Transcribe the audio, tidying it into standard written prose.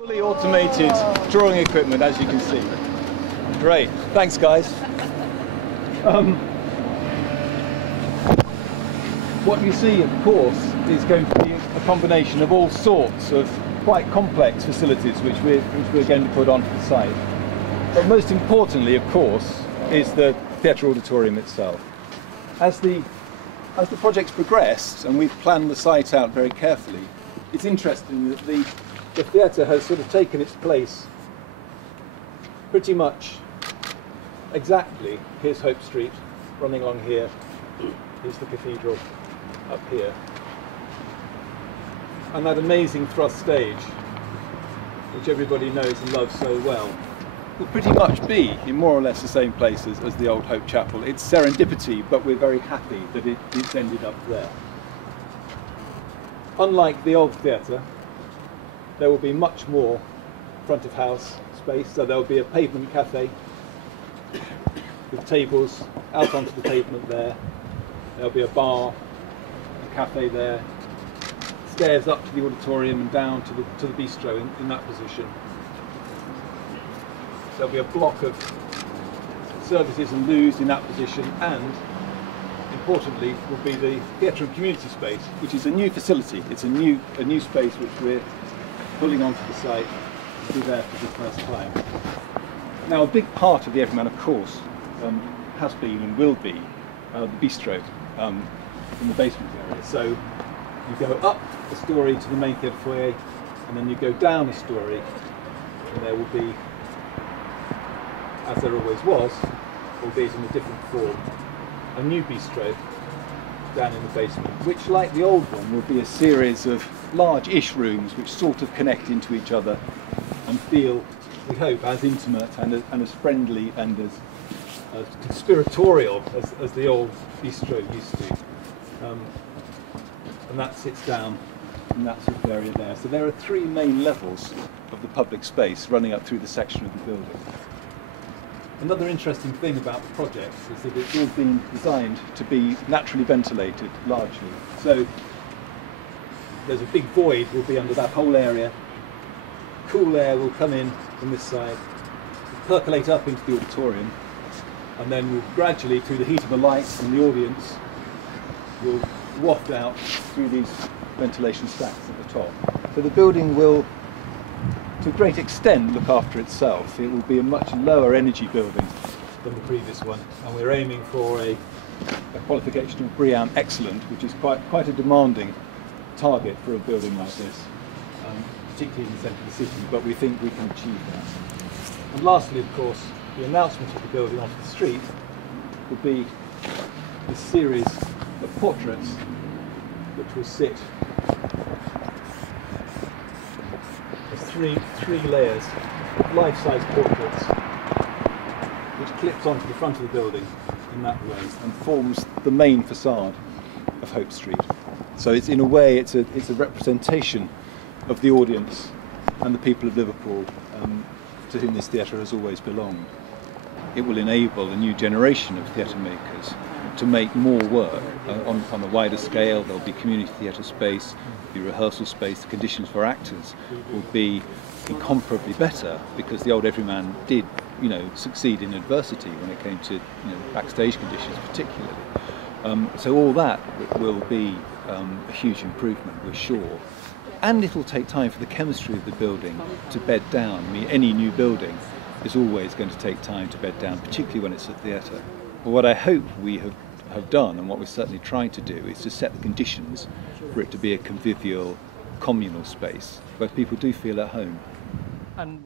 Fully automated drawing equipment, as you can see. Great, thanks guys. What you see, of course, is going to be a combination of all sorts of quite complex facilities which we're going to put onto the site. But most importantly, of course, is the theatre auditorium itself. As the project's progressed, and we've planned the site out very carefully, it's interesting that the theatre has sort of taken its place pretty much exactly. Here's Hope Street running along here, here's the cathedral up here, and that amazing thrust stage which everybody knows and loves so well will pretty much be in more or less the same place as the old Hope Chapel. It's serendipity, but we're very happy that it's ended up there. Unlike the old theatre, there will be much more front of house space, so there will be a pavement cafe with tables out onto the pavement there. There'll be a bar, a cafe there, stairs up to the auditorium and down to the bistro in that position. There'll be a block of services and loos in that position, and importantly will be the theatre and community space, which is a new facility. It's a new space which we're pulling onto the site to be there for the first time. Now, a big part of the Everyman, of course, has been and will be the bistro in the basement area. So you go up a story to the main theatre foyer, and then you go down a story, and there will be, as there always was, albeit in a different form, a new bistro down in the basement, which, like the old one, will be a series of large-ish rooms which sort of connect into each other and feel, we hope, as intimate and as friendly and as conspiratorial as the old bistro used to. And that sits down in that sort of area there. So there are three main levels of the public space running up through the section of the building. Another interesting thing about the project is that it's all been designed to be naturally ventilated, largely. So there's a big void will be under that whole area. Cool air will come in from this side, percolate up into the auditorium, and then will gradually, through the heat of the lights and the audience, will waft out through these ventilation stacks at the top. So the building will, to a great extent, look after itself. It will be a much lower energy building than the previous one, and we're aiming for a qualification of BREEAM Excellent, which is quite a demanding target for a building like this, particularly in the centre of the city, but we think we can achieve that. And lastly, of course, the announcement of the building onto the street will be this series of portraits which will sit three layers of life-size portraits which clips onto the front of the building in that way and forms the main facade of Hope Street. So it's, in a way, it's a representation of the audience and the people of Liverpool to whom this theatre has always belonged. It will enable a new generation of theatre makers to make more work on a wider scale. There will be community theatre space, the rehearsal space, the conditions for actors will be incomparably better, because the old Everyman did, succeed in adversity when it came to backstage conditions particularly. So all that will be a huge improvement, we're sure. And it will take time for the chemistry of the building to bed down. I mean, any new building is always going to take time to bed down, particularly when it's a theatre. But what I hope we have done, and what we're certainly trying to do, is to set the conditions for it to be a convivial, communal space where people do feel at home.